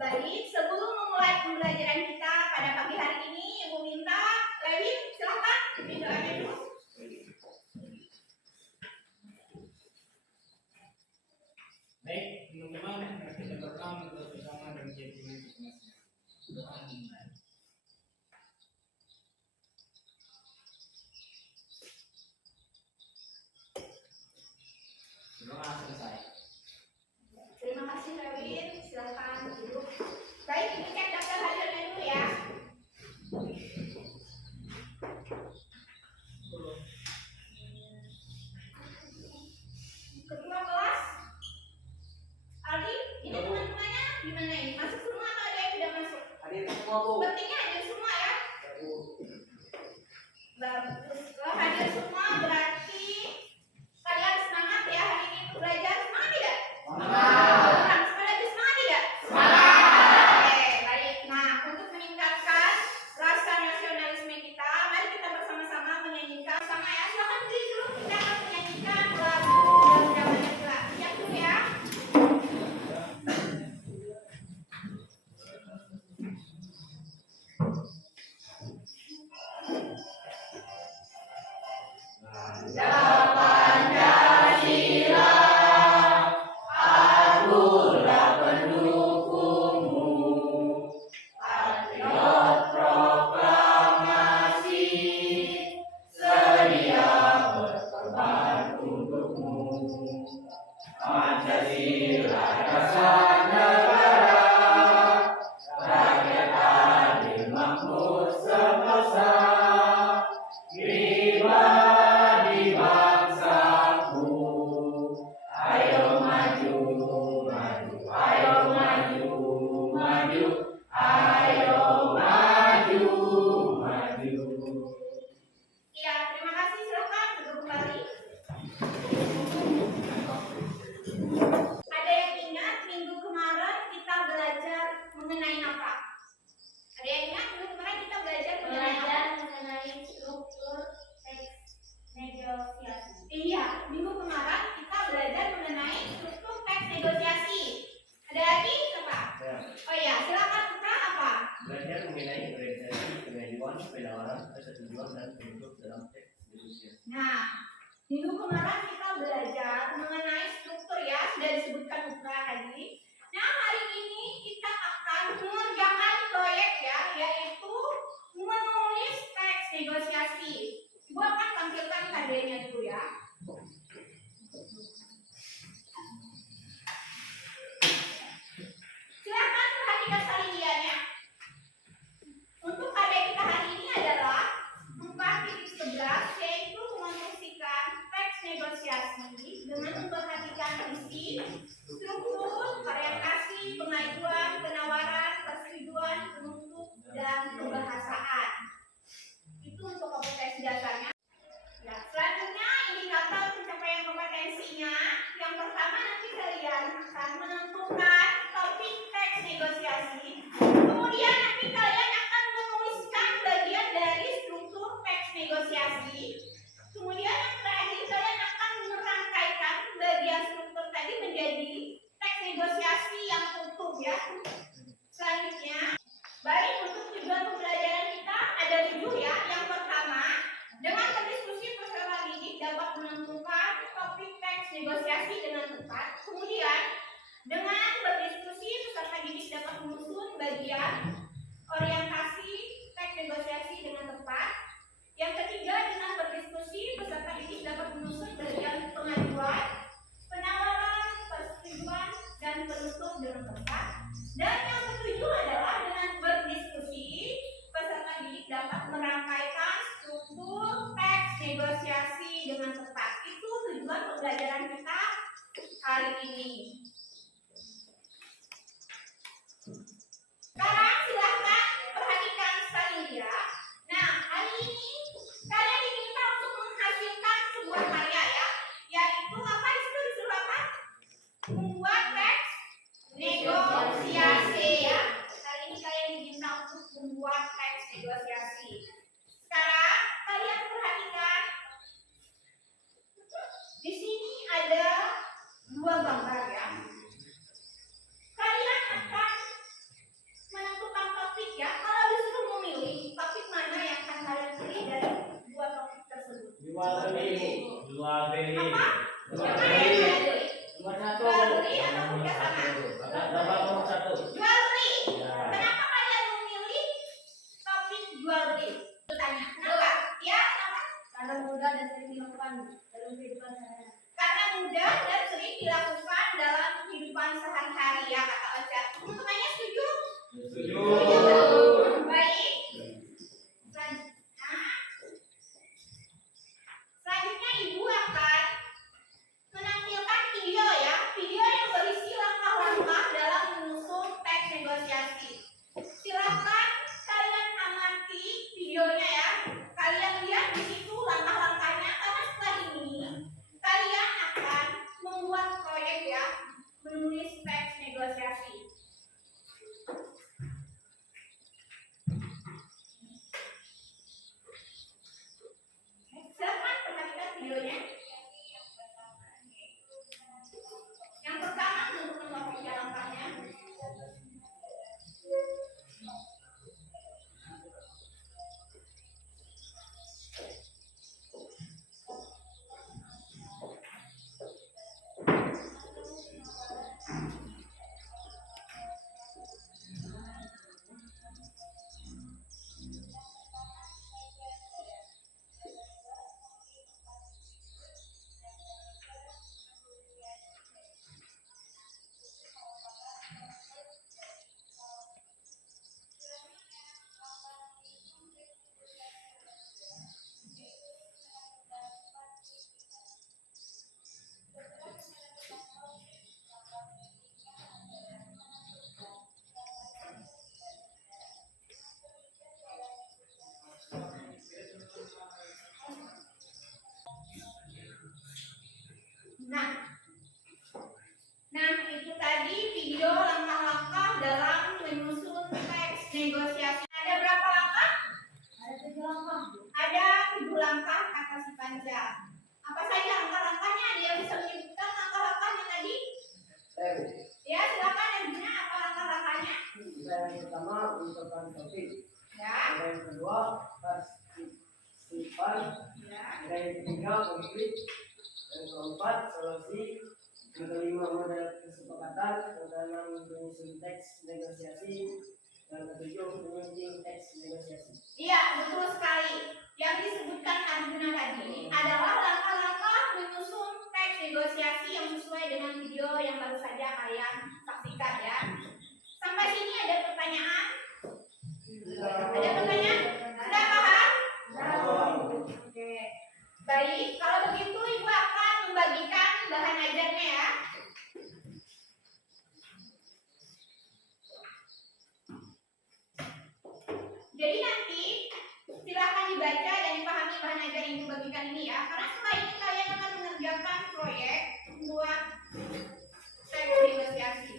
Baik, sebelum memulai pembelajaran kita pada pagi hari ini, Ibu minta Lewin silakan pimpin doanya dulu. Baik, teman-teman, kita berdoa bersama dan menjadi doa dimulai. Doa selesai. Terima kasih Lewin, silakan duduk. Baik, ini cek daftar hadirnya dulu ya. Ketua kelas Aldi, ini teman-temannya gimana ini? Masuk semua atau ada yang tidak masuk? Hadir semua, Bu. Pentingnya hadir semua ya. Bagus. Kalau hadir semua berarti kalian semangat ya hari ini untuk belajar. Semangat tidak? Semangat. Semangat tidak? Semangat. Oke, baik. Nah, untuk meningkatkan rasa nasionalisme kita, mari kita bersama-sama menyanyikan sama ya. Silakan berdiri dulu, kita akan menyanyikan lagu Garuda Pancasila. Siap dulu ya. Ya, terima kasih. Silakan duduk kembali. Ada yang ingat minggu kemarin kita belajar mengenai apa? Ada yang ingat minggu kemarin kita belajar mengenai apa? Mengenai struktur teks negosiasi. Iya, minggu kemarin kita belajar mengenai struktur teks negosiasi. Ada lagi apa? Ya. Oh iya, silakan Putra apa? Belajar mengenai organisasi, pengajuan, penawaran, persetujuan, dan bentuk dalam teks negosiasi. Nah, minggu kemarin kita belajar mengenai struktur ya, sudah disebutkan Putra tadi. Nah, hari ini kita akan mengerjakan proyek ya, yaitu menulis teks negosiasi. Ibu akan tampilkan KD-nya dulu ya. Silakan perhatikan salinannya. Untuk KD kita hari ini adalah 4.11, yaitu mengonstruksikan teks negosiasi dengan memperhatikan isi, struktur, orientasi, pengajuan, penawaran, persetujuan, penutup, dan pembahasaan. Itu untuk kompetensi dasarnya. Ya, selanjutnya indikator pencapaian kompetensinya. Yang pertama nanti kalian akan menentukan topik teks negosiasi. Kemudian nanti kalian akan menuliskan bagian dari struktur teks negosiasi. Kemudian yang terakhir kalian akan merangkaikan bagian struktur tadi menjadi teks negosiasi yang utuh ya. Selanjutnya, baik untuk tujuan pembelajaran kita ada 7 ya. Yang pertama, dengan berdiskusi peserta didik dapat menentukan topik teks negosiasi dengan tepat. Kemudian, dengan berdiskusi peserta didik dapat menyusun bagian orientasi teks negosiasi dengan tepat. Yang ketiga, dengan berdiskusi peserta didik dapat menyusun bagian pengajuan, penawaran, persetujuan, dan penutup dengan tepat. Dan yang ketujuh adalah dengan berdiskusi Sekarang silahkan perhatikan saling lihat. Nah, hari ini kalian diminta untuk menghasilkan sebuah karya ya, yaitu apa disuruh apa? Membuat teks negosiasi ya. Hari ini kalian diminta untuk membuat teks negosiasi. Sekarang kalian perhatikan. Di sini ada dua gambar ya. Kalian akan menentukan topik ya. Kalau disuruh memilih topik mana yang akan kalian pilih dari dua topik tersebut. Jual beli. Apa? Yang mana yang kalian pilih? Jual beli atau kerjasama? Nomor 1. Jual beli. Kenapa kalian memilih topik jual beli? Itu tanya. Kenapa? Ya, kenapa? Karena mudah dan sering dilakukan dalam kehidupan sehari-hari. Karena mudah dan sering dilakukan dalam kehidupan sehari-hari ya, kata Ocha. Teman-temannya setuju? Setuju. Baik. Selanjutnya Ibu akan menampilkan video ya, video yang berisi langkah-langkah dalam menyusun teks negosiasi. Silakan kalian amati videonya ya. Kalian lihat di situ langkah-langkahnya, karena setelah ini kalian akan membuat proyek ya, menulis teks negosiasi. Silakan perhatikan videonya. Yang pertama menentukan topik langkahnya. Nah, itu tadi video langkah-langkah dalam menyusun teks negosiasi. Ada berapa langkah? Ada 7 langkah. Ada 7 langkah kata si Panja. Apa saja langkah-langkahnya? Dia bisa menyebutkan langkah-langkahnya tadi? Ya, silakan yang guna apa langkah-langkahnya? Yang pertama menentukan topik. Ya. Yang kedua partisipan. Ya. Yang ketiga konflik. Yang keempat solusi. Yang kelima model kesepakatan. Yang keenam menyusun teks negosiasi. Yang ketujuh menyusun teks negosiasi. Iya, betul sekali. Yang disebutkan Arjuna tadi adalah langkah-langkah menyusun teks negosiasi yang sesuai dengan video yang baru saja kalian saksikan ya. Sampai sini ada pertanyaan? Ada pertanyaan? Sudah paham? Oke. Baik, kalau begitu Ibu akan membagikan bahan ajarnya ya. Jadi nanti silakan dibaca dan dipahami bahan ajar yang dibagikan ini ya. Karena setelah ini kalian akan mengerjakan proyek membuat teks negosiasi.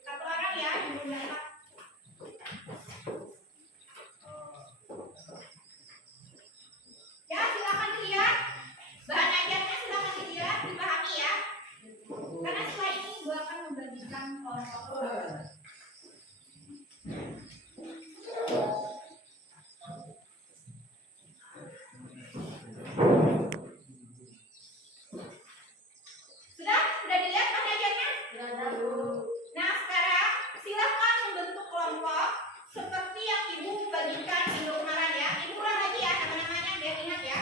Satu orang ya yang menggunakan. Ya, silakan dilihat. Bahan ajarnya silakan dilihat, dipahami ya. Karena setelah ini gue akan membagikan kelompok. seperti yang ibu bagikan minggu kemarin ya. Ibu ulang lagi ya nama-namanya biar ingat ya.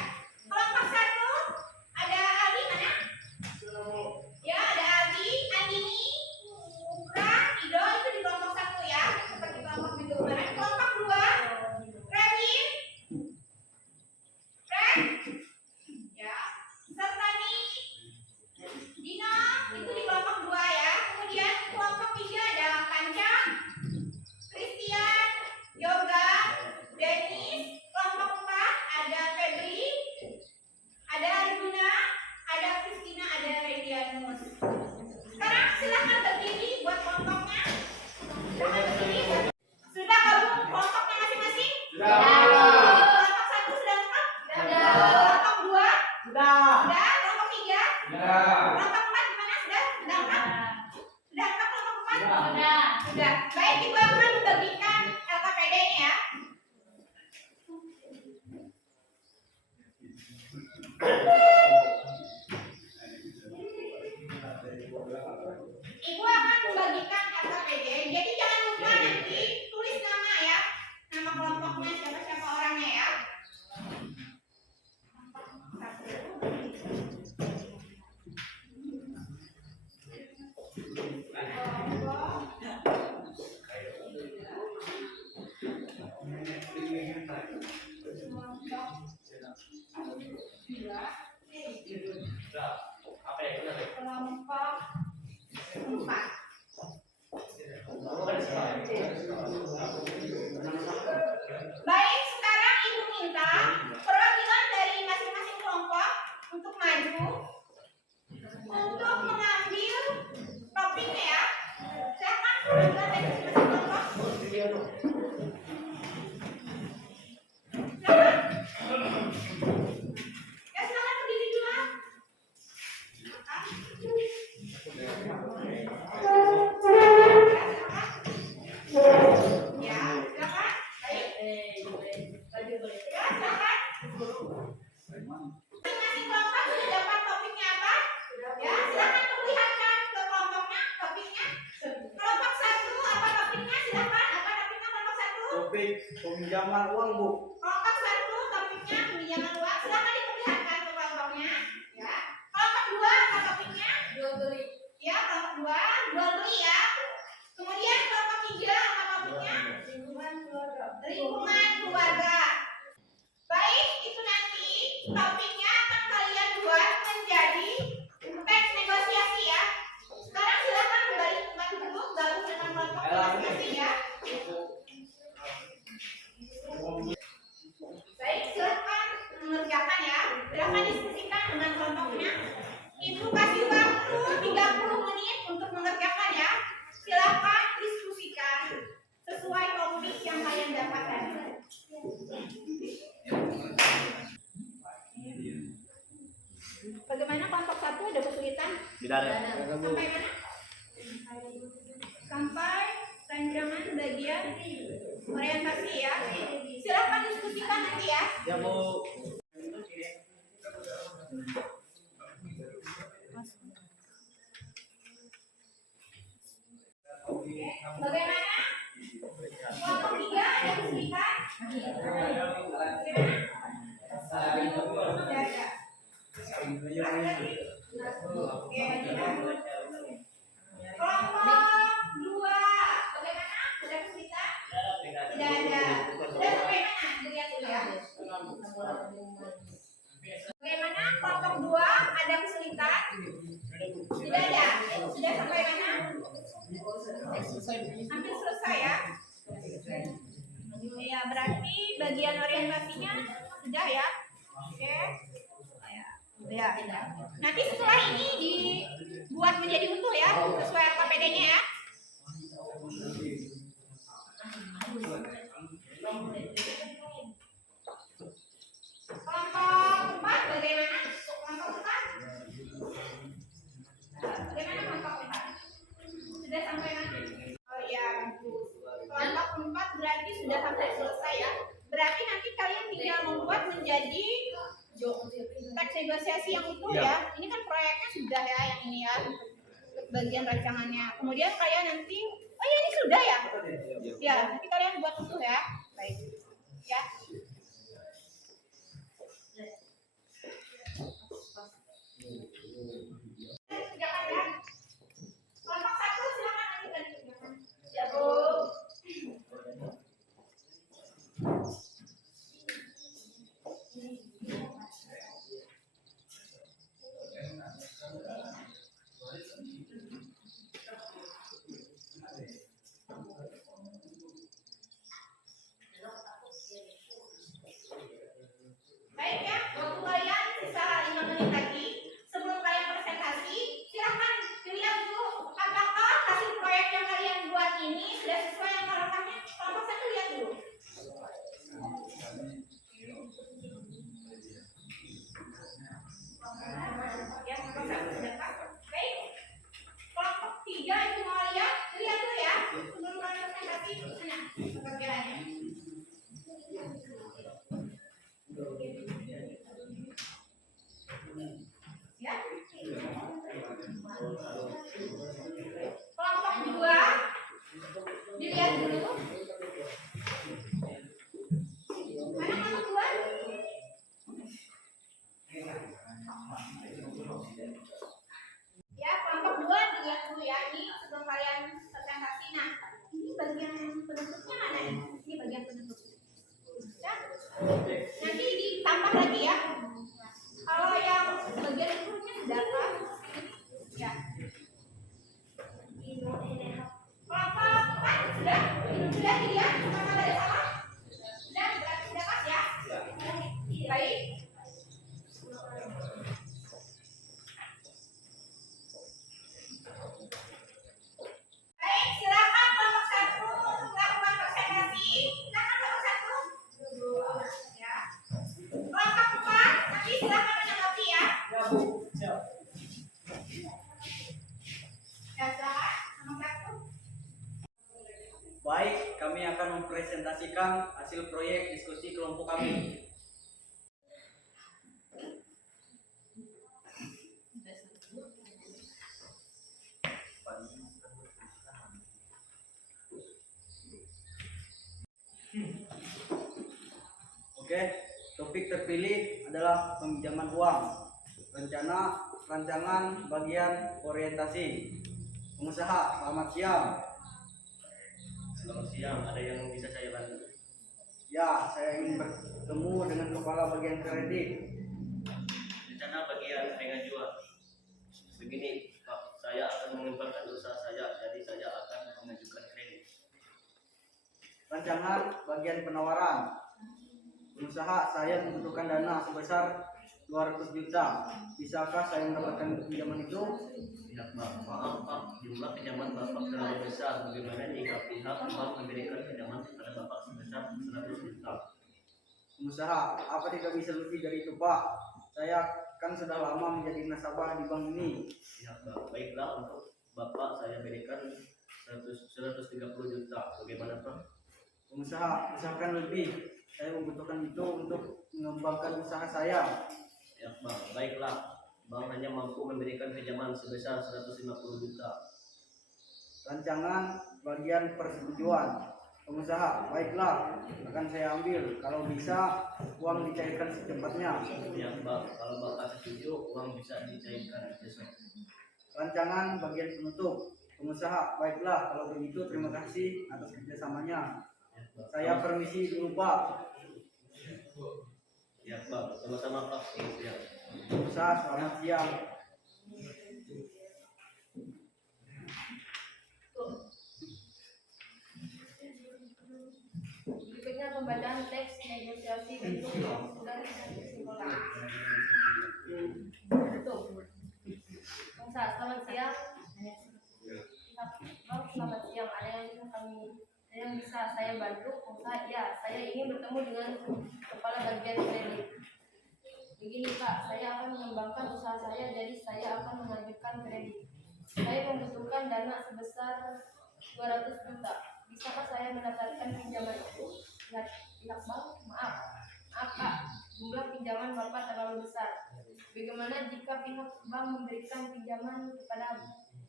Kelompok 1 ada Aldi mana? Ya, ada Aldi, Andini, Ubra, Ido itu di kelompok 1 ya, seperti kelompok minggu kemarin. Kelompok 2 Rewin, Ren, ya, Sertani, Dino itu di kelompok 2 ya. Kemudian kelompok 3 ada Panca, Christian, Yoga, Dennis. Kelompok 4 ada Febri, ada Arjuna, ada Kristina, ada Redianus. Sekarang silahkan berdiri buat kelompoknya. Silahkan berdiri. Sudah gabung kelompoknya masing-masing? Kelompok 1 sudah lengkap? Kelompok 2? Sudah. Kelompok 3? Kelompok 4 gimana? Sudah lengkap? Sudah lengkap kelompok 4? Sudah. Baik, ibu akan membagikan LKPD-nya ya. Ibu akan membagikan LKPD. Jadi jangan lupa nanti tulis nama ya. Nama kelompoknya siapa-siapa orangnya ya. Apa ya? Kelompok 4. Baik, sekarang ibu minta perwakilan dari masing-masing kelompok untuk maju untuk mengambil topiknya ya. Silakan perwakilan dari masing-masing kelompok. Silakan. Ya silakan berdiri dulu. Ya, silakan. Baik. Ya, silakan. Masing-masing kelompok sudah dapat topiknya apa? Ya, silakan perlihatkan ke kelompoknya topiknya. Kelompok 1 apa topiknya? Silakan. Apa topiknya kelompok 1? Topik peminjaman uang, Bu. Kelompok 1 topiknya peminjaman uang. Silakan diperlihatkan ke kelompoknya. Ya. Kelompok 2 apa topiknya? Jual beli. Ya, kelompok 2 jual beli ya. Kemudian kelompok 3 apa topiknya? Lingkungan keluarga. Lingkungan keluarga. Baik, itu nanti topiknya akan kalian buat menjadi teks negosiasi ya. Sekarang silakan kembali duduk gabung dengan kelompok negosiasi ya. Baik, silakan mengerjakan ya. Silakan diskusikan dengan kelompoknya. Ibu kasih waktu 30 menit untuk mengerjakan ya. Silakan diskusikan sesuai topik yang kalian dapatkan. Bagaimana kelompok 1 ada kesulitan? Tidak ada. Sampai mana? Sampai rancangan bagian orientasi ya. Silakan diskusikan nanti ya. Ya, Bu. Bagaimana? Kelompok 3 ada kesulitan? Kelompok 2 bagaimana? Ada kesulitan? Tidak ada. Sudah sampai mana? Lihat dulu ya. Bagaimana? Kelompok 2 ada kesulitan? Tidak ada. Sudah sampai mana? Hampir selesai ya. Ya, berarti bagian orientasinya sudah ya. Oke. Ya. Nanti setelah ini dibuat menjadi utuh ya, sesuai LKPD-nya ya. Kelompok 4 bagaimana? Kelompok 4? Bagaimana kelompok 4? Sudah sampai mana? Oh iya, bagus. Kelompok 4 berarti sudah sampai selesai ya. Berarti nanti kalian tinggal membuat menjadi teks negosiasi yang utuh ya. Ini kan proyeknya sudah ya, yang ini ya, bagian rancangannya. Kemudian kalian nanti, oh ya ini sudah ya. Ya, nanti kalian buat kasih pekerjaannya. Ya. Kelompok 2 dilihat dulu. Mana kelompok 2? Ya, kelompok 2 dilihat dulu ya. Ini sebelum kalian presentasi. Nah, ini bagian penutupnya mana nih? Ini bagian penutup. Ya. Nanti ditambah lagi ya. Kalau yang bagian itu sudah apa? Ya. Kelompok 4 sudah dilihat sama dari sama? Sudah pas ya? Baik. Baik, silakan kelompok 1 melakukan presentasi. Silakan kelompok 1. Ya. Kelompok 4 nanti silakan menanggapi ya. Ya Bu, siap. Ya, silakan kelompok 1. Baik, kami akan mempresentasikan hasil proyek diskusi kelompok kami. Oke, topik terpilih adalah peminjaman uang. Rancangan bagian orientasi. Pengusaha, selamat siang. Selamat siang, ada yang bisa saya bantu? Ya, saya ingin bertemu dengan kepala bagian kredit. Rencana bagian pengajuan. Begini, Pak, saya akan mengembangkan usaha saya, jadi saya akan mengajukan kredit. Rancangan bagian penawaran. Pengusaha, saya membutuhkan dana sebesar 200 juta. Bisakah saya mendapatkan pinjaman itu? Ya, Pak, maaf Pak, jumlah pinjaman Bapak terlalu besar. Bagaimana jika pihak bank memberikan pinjaman kepada Bapak sebesar 100 juta? Pengusaha, apa tidak bisa lebih dari itu, Pak? Saya kan sudah lama menjadi nasabah di bank ini. Ya, Pak, baiklah, untuk Bapak saya berikan 130 juta. Bagaimana Pak? Pengusaha, usahakan lebih. Saya membutuhkan itu untuk mengembangkan usaha saya. Ya, Pak, baiklah. Bank hanya mampu memberikan pinjaman sebesar 150 juta. Rancangan bagian persetujuan. Pengusaha, baiklah, akan saya ambil. Kalau bisa, uang dicairkan secepatnya. Ya, Pak, kalau Bapak setuju, uang bisa dicairkan besok. Rancangan bagian penutup. Pengusaha, baiklah, kalau begitu terima kasih atas kerjasamanya. Ya, Pak. Saya permisi dulu, Pak. Ya, Pak, sama-sama Pak. Ya. Pengusaha, selamat siang. Berikutnya pembacaan teks negosiasi bentuk yang sudah disimpulkan. Bentuk. Pengusaha, selamat siang. Selamat siang. Ada yang bisa saya bantu? Pengusaha, ya, saya ingin bertemu dengan kepala bagian kredit. Begini Pak, saya akan mengembangkan usaha saya, jadi saya akan mengajukan kredit. Saya membutuhkan dana sebesar 200 juta. Bisakah saya mendapatkan pinjaman itu? Pihak bank, maaf Pak, jumlah pinjaman Bapak terlalu besar. Bagaimana jika pihak bank memberikan pinjaman kepada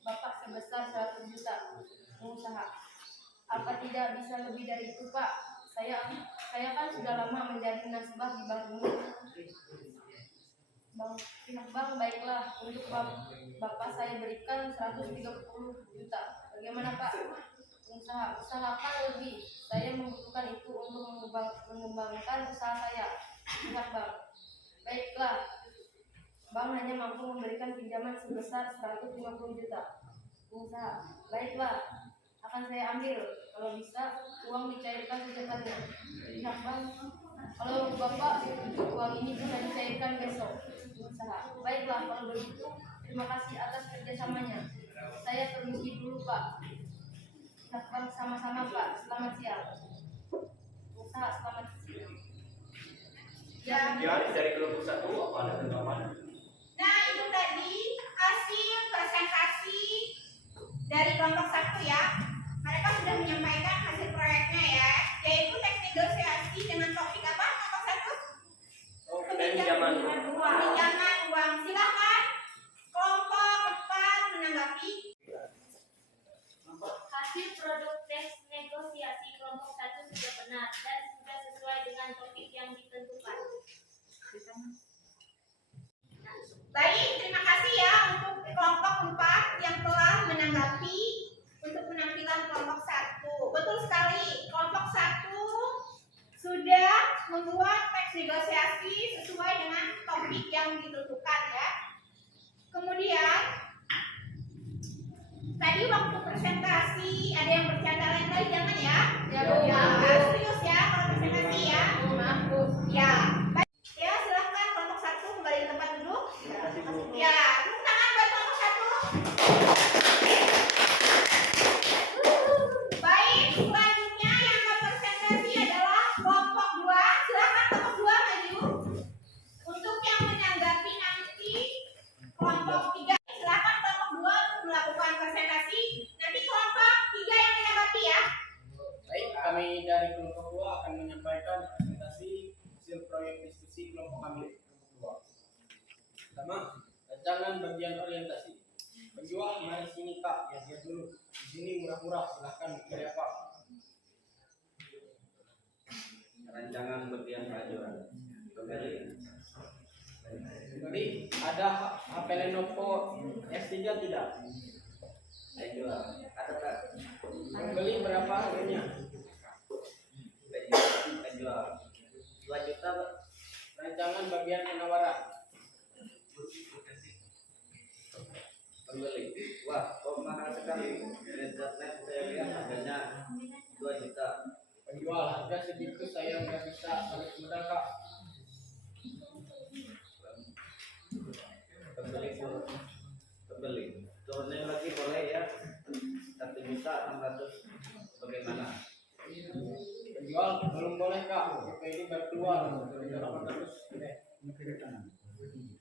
Bapak sebesar 100 juta? Pengusaha, apa tidak bisa lebih dari itu Pak? Saya kan sudah lama menjadi nasabah di bank ini. Pihak bank, baiklah, untuk Bapak saya berikan 130 juta. Bagaimana Pak? Pengusaha, usahakan lebih. Saya membutuhkan itu untuk mengembangkan usaha saya. Pihak bank, baiklah, bank hanya mampu memberikan pinjaman sebesar 150 juta. Pengusaha, baiklah, akan saya ambil. Kalau bisa, uang dicairkan secepatnya. Pihak bank, kalau Bapak uang ini bisa dicairkan besok. Pengusaha, baiklah, kalau begitu terima kasih atas kerjasamanya. Saya permisi dulu Pak. Pihak bank, sama-sama Pak. Selamat siang. Pengusaha, selamat siang. Ya. Dari kelompok 1 apa ada tanggapan? Nah, itu tadi hasil presentasi dari kelompok 1 ya. Mereka sudah menyampaikan hasil Kami dari kelompok 2 akan menyampaikan presentasi hasil proyek diskusi kelompok kami kelompok 2. Pertama, rancangan bagian orientasi. Penjual, mari sini Kak, lihat dulu. Di sini murah-murah, silahkan pilih apa. Rancangan bagian penjualan. Jadi ada HP Lenovo S3 tidak? Saya jual. Ada tak? Beli berapa harganya? Penjual. 2 juta, Pak. Rancangan bagian penawaran. Pembeli. Wah, kok mahal sekali. Di internet saya lihat harganya 2 juta. Penjual, harga segitu saya nggak bisa balik modal Kak. Pembeli. Turunin lagi boleh ya. 1.600.000. Bagaimana? Penjual, belum boleh Kak. HP ini baru keluar. 800.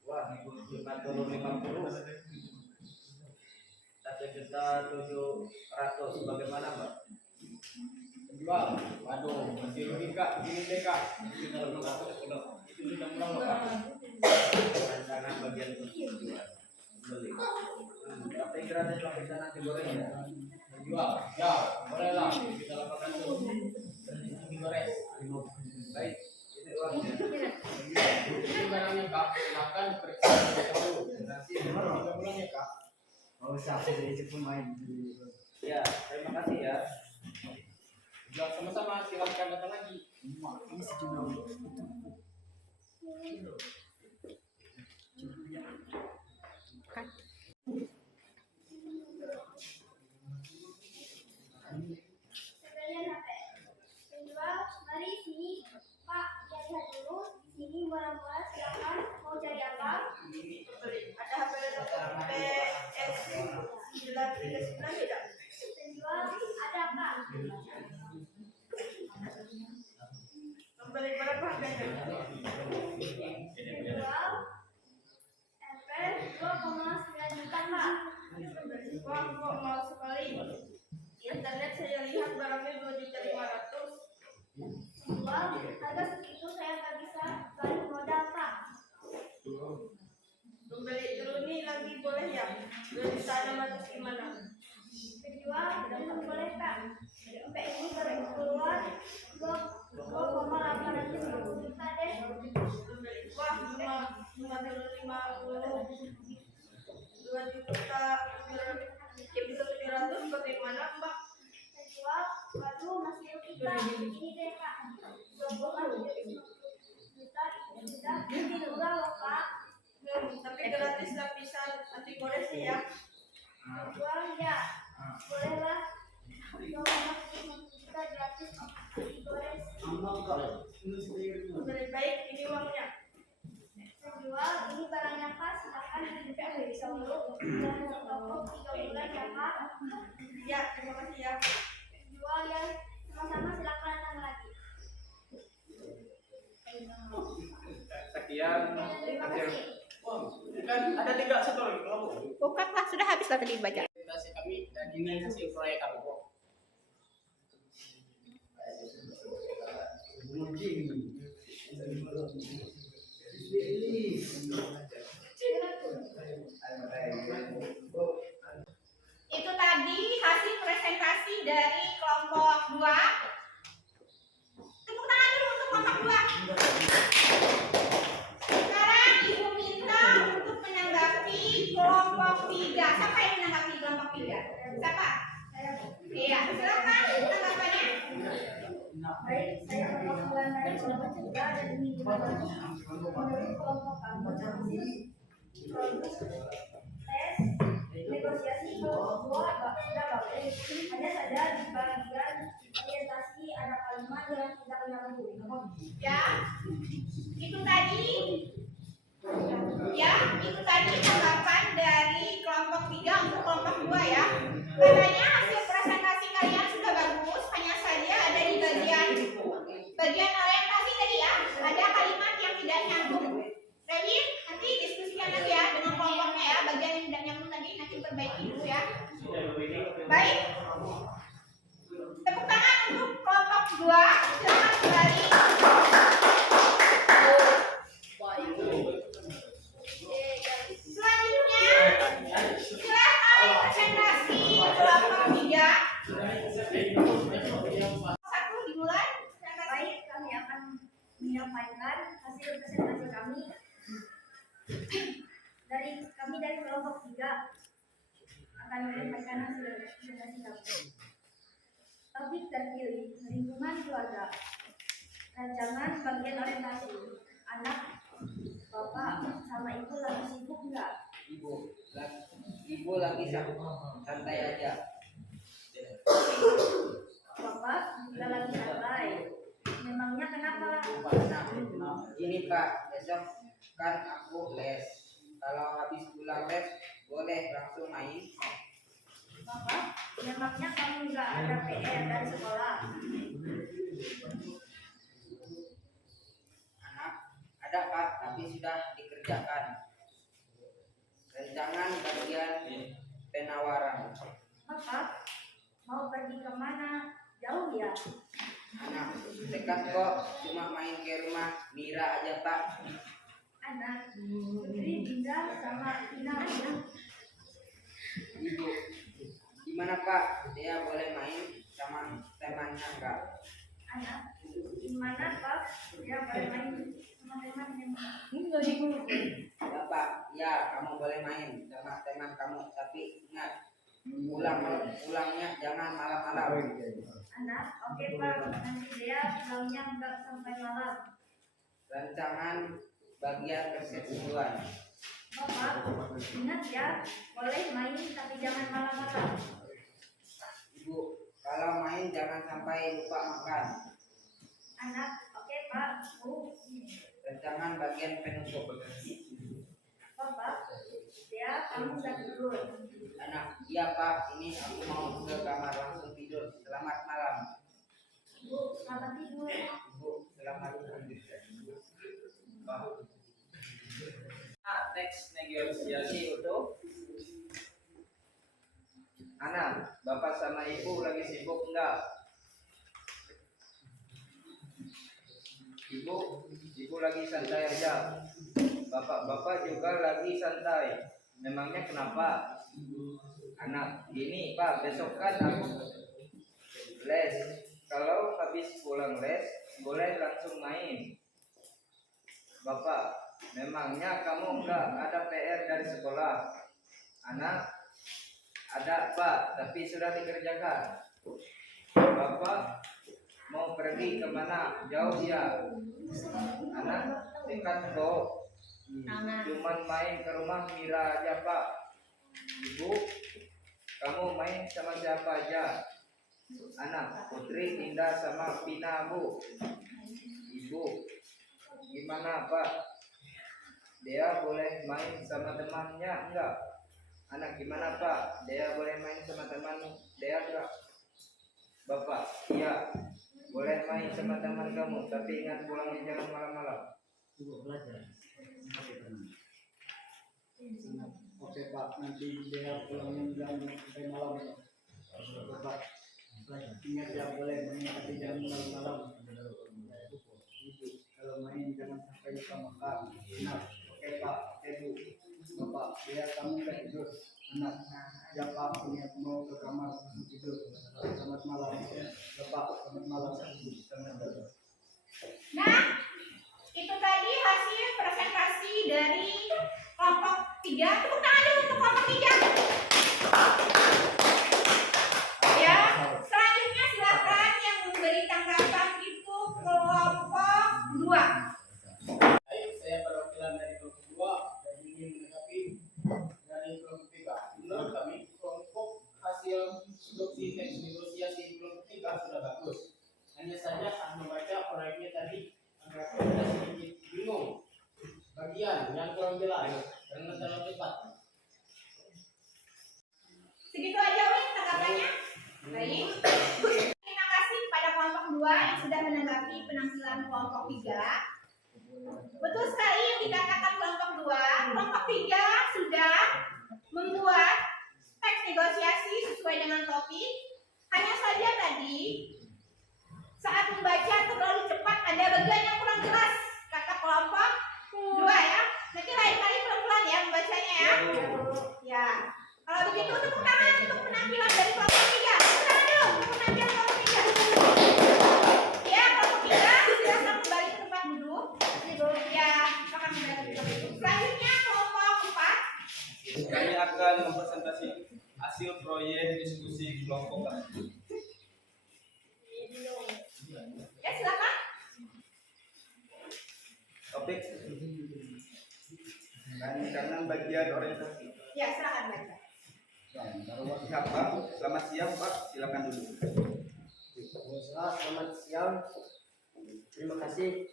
Wah, cuma turun 50. 1.700.000. Bagaimana, Pak? Penjual, waduh, masih rugi Kak. Ini deh Kak. Itu sudah murah loh Kak. Rancangan bagian penjual. Beli. Tapi gratis lapisan nasi goreng ya. Penjual, ya boleh lah. Kita lakukan itu. Digores. Baik, ini uangnya. Ini barangnya Kak. Silakan periksa dulu. 3 bulan ya Kak. Oh, siapa sih pun main. Ya, terima kasih ya. Jual sama-sama, silakan datang lagi. Ini sejumlah. Sekalian HP. Penjual, mari sini Pak, lihat dulu. Di sini murah-murah, silakan. Mau cari apa? Ada HP Lenovo PS939 tidak? Penjual, ada apa? Membeli berapa harganya? Penjual, HP 2,9 juta Pak. Wah, kok mahal sekali. Di internet saya lihat barangnya 2.500.000. Penjual, harga segitu saya nggak bisa balik modal Pak. Membeli dulu nih lagi boleh ya? 2.600.000 gimana? Penjual, belum boleh Pak. HP ini baru keluar 2,850 juta deh. Membeli, wah, cuma dulu 2 juta 700 bagaimana Mbak? Penjual, waduh masih rugi Pak. Ini deh Pak. 2,750 juta itu sudah murah loh Pak. Tapi gratis lapisan anti gores ya. Penjual ya, bolehlah. 2,750 juta gratis digores. Membeli baik, ini uangnya. Penjual, ini barangnya Pak. Silakan dibuka bisa dulu. Dan toko 3 bulan ya Pak. Ya, terima kasih ya. Penjual ya, sama-sama silakan datang lagi. Sekian Terima hasil. kasih. Kan ada 3 satu lagi kelompok. Bukanlah sudah habis lah tadi dibaca. Presentasi kami dan ini hasil proyek kami kok. Itu tadi hasil presentasi dari kelompok 2. Tepuk tangan dulu untuk kelompok 2. Sekarang Ibu minta untuk menanggapi kelompok 3. Siapa yang menanggapi kelompok 3? Siapa? Iya, silakan tanggapannya. Baik, saya perwakilan dari kelompok 3 dan ini menurut kelompok kami proses tes negosiasi kelompok 2 sudah bagus. Hanya saja di bagian orientasi ada kalimat yang tidak menyambung. Ya, itu tadi. Ya, itu tadi tanggapan dari kelompok 3 untuk kelompok 2 ya. Katanya hasil presentasi kalian sudah bagus, hanya saja ada di bagian orientasi tadi ya, ada kalimat yang tidak nyambung. Ready? Nanti diskusikan lagi ya dengan kelompoknya ya, bagian yang tidak nyambung tadi nanti perbaiki dulu ya. Baik. Tepuk tangan untuk kelompok 2, silakan kembali. Selanjutnya, silakan presentasi kelompok 3. 1 dimulai. Baik, kami akan menyampaikan hasil presentasi kami dari kelompok 3 akan menyampaikan hasil presentasi kami. Topik terpilih lingkungan keluarga. Rancangan bagian orientasi. Anak, bapak sama ibu lagi sibuk nggak? Ibu lagi santai aja. Bapak juga lagi santai. Memangnya kenapa? Ini Pak, besok kan aku les. Kalau habis pulang les, boleh langsung main. Bapak, memangnya kamu nggak ada PR dari sekolah? Anak, ada Pak, tapi sudah dikerjakan. Rancangan bagian penawaran. Bapak, mau pergi kemana? Jauh ya? Anak, dekat kok, cuma main ke rumah Mira aja Pak. Anak, Putri, Dinda, sama Tina ya? Ibu, gimana Pak? Dia boleh main sama temannya enggak? Anak, gimana Pak? Dia boleh main sama teman-teman? Ya Pak, ya kamu boleh main sama teman kamu, tapi ingat pulangnya jangan malam-malam. Anak, oke Pak, nanti dia pulangnya nggak sampai malam. Rancangan bagian persetujuan. Bapak, ingat ya, boleh main tapi jangan malam-malam. Ibu, kalau main jangan sampai lupa makan. Anak, oke Pak, Bu. Rancangan bagian penutup. Bapak, dia kamu udah tidur. Anak, iya Pak, ini aku mau ke kamar langsung tidur. Selamat malam. Bu, selamat tidur. Ibu, selamat tidur. Teks negosiasi untuk anak, bapak sama ibu lagi sibuk enggak? Ibu lagi santai aja. Bapak juga lagi santai. Memangnya kenapa? Anak, gini Pak, besok kan aku les. Kalau habis pulang les, boleh langsung main. Bapak, memangnya kamu enggak ada PR dari sekolah? Anak, ada Pak, tapi sudah dikerjakan. Bapak mau pergi kemana? Jauh ya? Anak, dekat kok. Cuman main ke rumah Mira aja Pak. Ibu, kamu main sama siapa aja? Anak, Putri, Dinda sama Pina Bu. Ibu, gimana Pak? Dia boleh main sama temannya enggak? Anak, gimana Pak? Dia boleh main sama teman dia enggak? Bapak, iya, boleh main sama teman kamu, tapi ingat pulangnya jangan malam-malam. Oke Pak, nanti dia pulangnya jangan sampai malam. Bapak, ingat ya, boleh main tapi jangan malam-malam. Kalau main jangan sampai lupa makan. Nah, oke Pak, oke Bu. Bapak, dia kamu udah tidur. Anak, ya Pak, ini aku mau ke kamar langsung tidur. Selamat malam. Bapak, selamat malam. Selamat malam. Nah, itu tadi hasil presentasi dari kelompok 3. Tepuk tangan dulu untuk kelompok 3. Ya, selanjutnya silakan yang memberi tanggapan itu kelompok 2. Baik, saya perwakilan dari kelompok 2 dan ingin menanggapi dari kelompok 3. Menurut kami, kelompok hasil produksi teks negosiasi kelompok 3 sudah bagus. Hanya saja saat membaca proyeknya tadi agak sedikit bingung. Bagian yang kurang jelas karena terlalu cepat. Segitu aja Win tanggapannya. Baik. Terima kasih kepada kelompok 2 yang sudah menanggapi penampilan kelompok 3. Betul sekali yang dikatakan kelompok 2. Kelompok 3 sudah membuat teks negosiasi sesuai dengan topik. Hanya saja tadi saat kelompok kami. Ya silakan. Topik rancangan bagian orientasi. Ya silakan baca. Pihak Bank, selamat siang Pak, silakan dulu. Pengusaha, selamat siang. Terima kasih.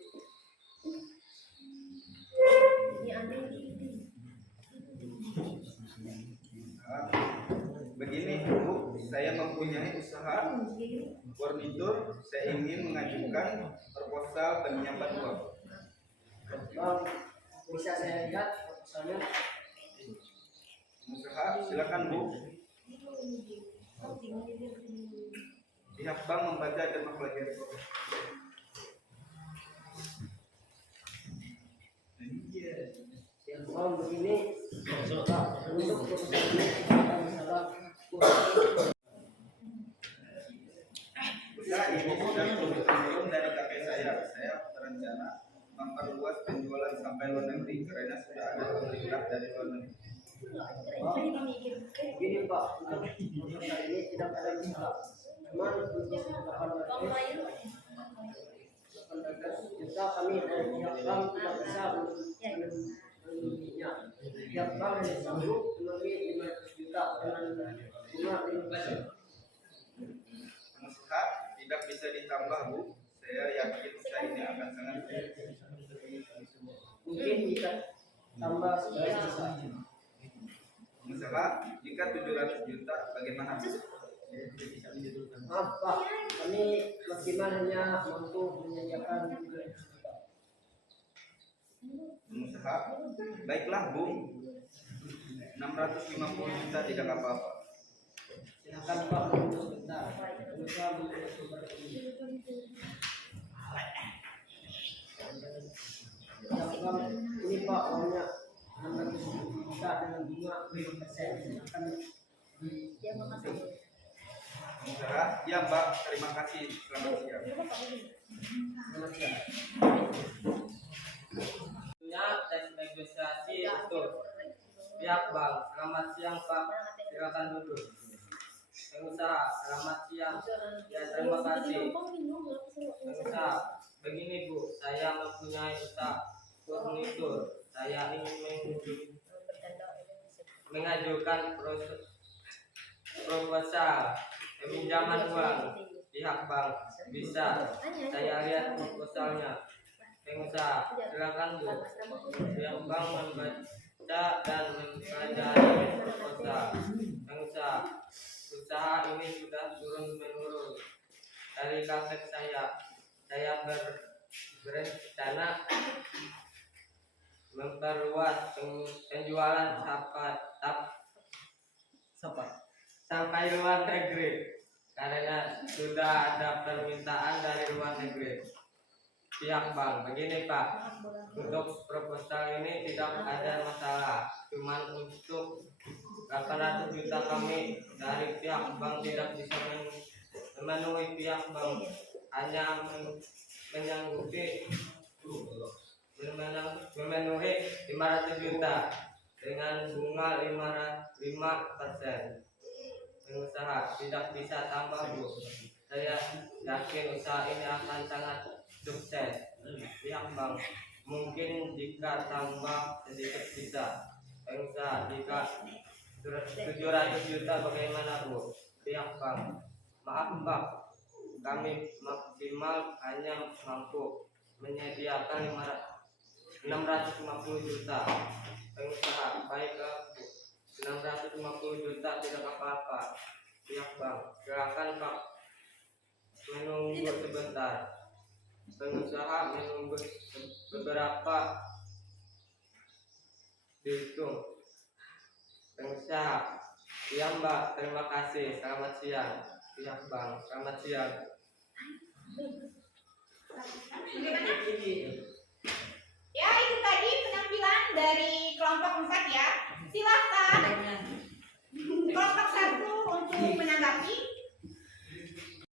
Begini Bu, saya mempunyai usaha furnitur, saya ingin mengajukan proposal peminjaman uang. Bang, bisa saya lihat proposalnya? Usaha, silakan Bu. Pihak bank membaca dan mempelajari. Yang bang begini. Pak, untuk proposal ini akan salah. Usaha ini sudah turun dari kakek saya. Saya berencana memperluas penjualan sampai luar negeri karena sudah ada pembelian dari luar negeri. Begini Pak, untuk proposal ini tidak ada bisa. Cuman untuk 800 juta kami dari pihak bank tidak bisa memenuhinya. Pihak bank hanya sanggup memenuhi 500 juta dengan bunga 5%. Pengusaha tidak bisa ditambah Bu. Saya yakin usaha ini akan sangat Mungkin bisa tambah sebaik bisa. pengusaha jika 700 juta bagaimana Bu? Maaf Pak, kami maksimal hanya mampu menyediakan 700 juta. Pengusaha, baiklah Bu, 650 juta tidak apa-apa. Silakan Pak, menunggu sebentar. Pengusaha menunggu sebentar. Ini Pak, uangnya 600 juta dengan bunga 5%. Silakan. Pengusaha, ya Mbak, terima kasih. Selamat siang. Selamat siang. Punya tes negosiasi untuk pihak bank. Selamat siang Pak, silakan duduk. Pengusaha, selamat siang. Ya terima kasih. Pengusaha, begini Bu, saya mempunyai usaha furnitur. Saya ingin mengajukan proposal peminjaman uang pihak bank. Bisa saya lihat proposalnya? Pengusaha, silakan Bu. Pihak bank membaca dan mempelajari proposal. Pengusaha, usaha ini sudah turun menurun dari kakek saya. Saya berencana memperluas penjualan sampai luar negeri karena sudah ada permintaan dari luar negeri. Pihak bank, begini Pak, untuk proposal ini tidak ada masalah, cuman untuk 800 juta kami dari pihak bank tidak bisa memenuhi. Pihak bank hanya menyanggupi memenuhi 500 juta dengan bunga 5%. Pengusaha tidak bisa tambah Bu. Saya yakin usaha ini akan sangat sukses. Pihak bank mungkin jika tambah sedikit bisa. Pengusaha jika 700 juta bagaimana Bu? Pihak bank, maaf Pak, kami maksimal hanya mampu menyediakan 650 juta. Pengusaha, baiklah Bu, 650 juta tidak apa-apa. Pihak bank, silakan Pak menunggu sebentar. Pengusaha menunggu beberapa dihitung. Pengusaha, iya Mbak, terima kasih. Selamat siang. Pihak bank, selamat siang. Ya, itu tadi penampilan dari kelompok 4 ya. Silakan kelompok 1 untuk menanggapi.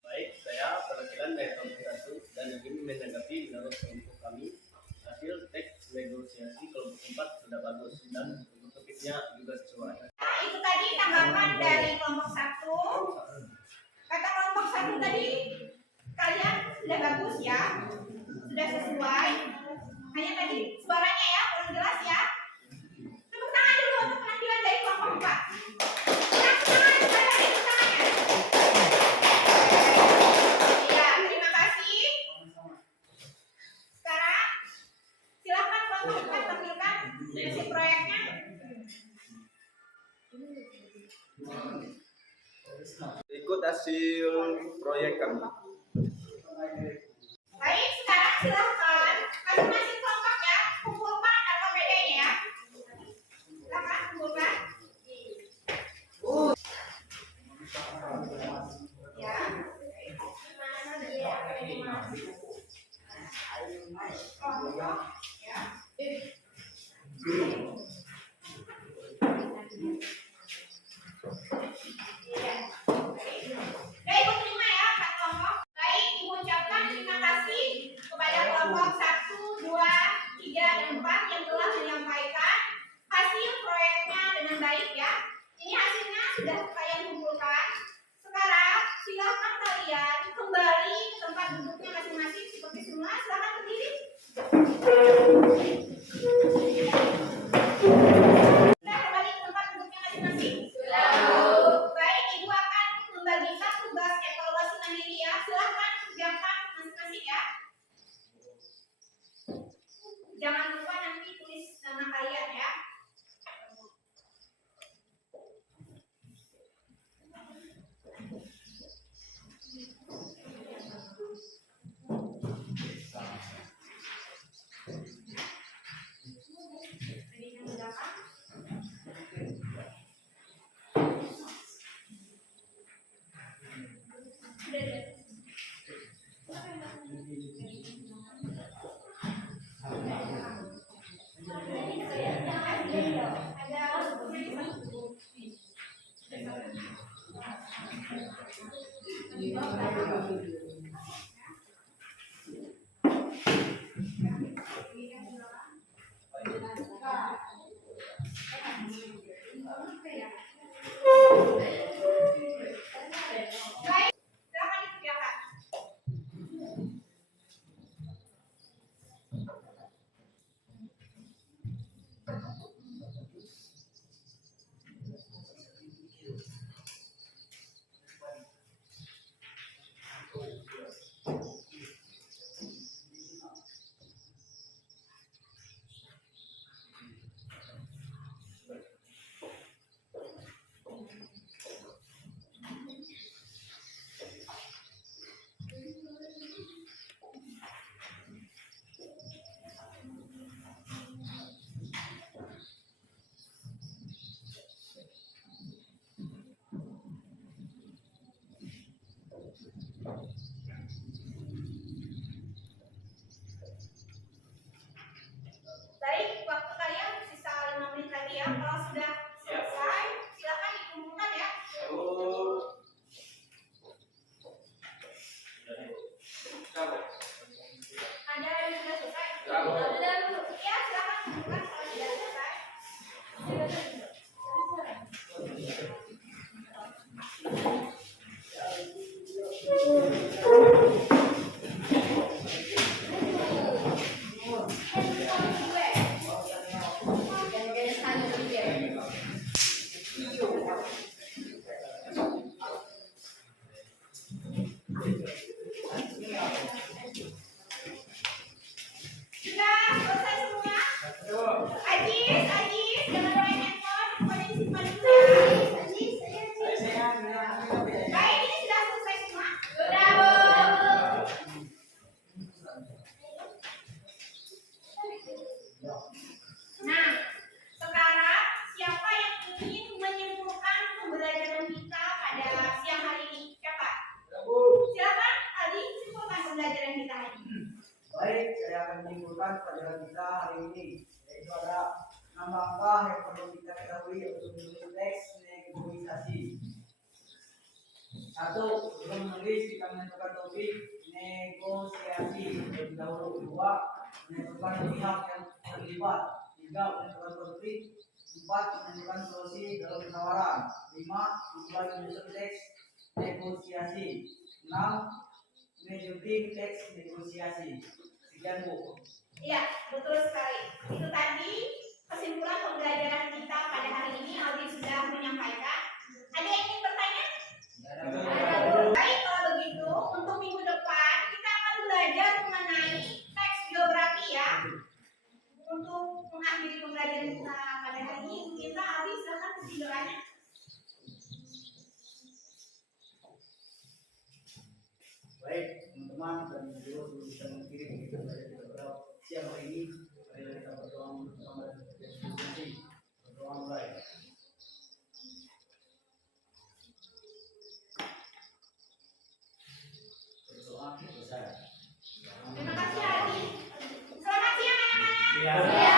Baik, saya perwakilan dari kelompok 1 dan ingin menanggapi menurut kelompok kami hasil teks negosiasi kelompok 4 sudah bagus dan untuk topiknya juga sesuai. Nah, itu tadi tanggapan dari kelompok 1. satu tadi kalian sudah bagus ya, sudah sesuai. Hanya tadi suaranya ya kurang jelas ya. Tepuk tangan dulu untuk penampilan dari kelompok 4. Kurang semangat, sekali lagi tepuk tangannya. Ya, terima kasih. Sekarang silakan kelompok 4 tampilkan hasil proyeknya. Ikut hasil proyek kami. Baik, sekarang silakan masing-masing kelompok ya kumpulkan RKPD-nya ya. Silakan kumpulkan. Ya. Baik, terima ya Kak kelompok. Baik, Ibu ucapkan terima kasih kepada kelompok 1, 2, 3, dan 4 yang telah menyampaikan hasil proyeknya dengan baik ya. Ini hasilnya sudah kalian kumpulkan. Sekarang silakan kalian kembali ke tempat duduknya masing-masing seperti semula. Silakan berdiri. Sudah kembali ke tempat duduknya masing-masing? Baik, Ibu akan membagikan tugas evaluasi mandiri ya. Silakan kerjakan masing-masing ya. Jangan lupa nanti tulis nama kalian ya. Jadi yang berapa? Baik, silakan dikerjakan. Baik, waktu kalian sisa 5 menit lagi ya. Kalau sudah selesai, silakan dikumpulkan ya. Ada yang sudah selesai? Ya, silakan kumpulkan kalau sudah selesai. Sudah selesai semua? Ajis, jangan main handphone. Handphone disimpan dulu ya. Baik, ini sudah selesai semua? Sudah, Bu. Nah, sekarang siapa yang ingin menyimpulkan pembelajaran kita pada siang hari ini? Siapa? Silakan, Aldi, simpulkan pembelajaran kita hari ini. Baik, saya akan menyimpulkan pelajaran kita hari ini, yaitu ada 6 langkah yang perlu kita ketahui untuk menulis teks negosiasi. 1. Sebelum menulis kita menentukan topik negosiasi terlebih dahulu. 2. Menentukan pihak yang terlibat. 3. Menentukan konflik. 4. Menentukan solusi dalam penawaran. 5. Membuat menyusun teks negosiasi. Mengikuti teks negosiasi. Sekian Bu. Iya, betul sekali. Itu tadi kesimpulan pembelajaran kita pada hari ini. Aldi sudah menyampaikan. Ada yang ingin bertanya? Baik, kalau begitu untuk minggu depan kita akan belajar mengenai teks geografi ya. Untuk mengakhiri pembelajaran kita pada hari ini, kita Aldi silakan kasih doanya. Baik, teman-teman dan guru sebelum kita mengakhiri kegiatan belajar kita pada siang hari ini, marilah kita berdoa bersama dan berdiskusi. Berdoa mulai. Berdoa selesai. Terima kasih Aldi. Selamat siang anak-anak. Ya.